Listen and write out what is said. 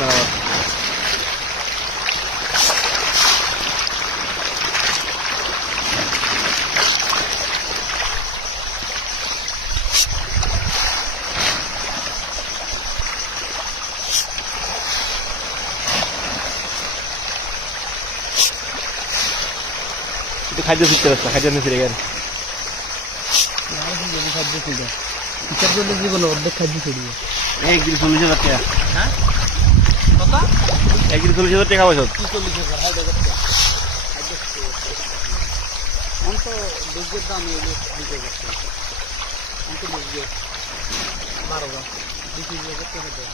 না আবার খাদ্য ফিরতে পারছে খাদ্য ফিরে গেল খাদ্য ফিরে হিসাব করলে জীবনে অর্ধেক খাদ্য ফিরিয়ে একদিন 40,000 টাকা হ্যাঁ কত একদিন 40,000 টাকা পয়সা 40,000 অন্ত দুধের দাম এলো আনতে করছে অন্ত দুধ 12 20,000 টাকা দেয়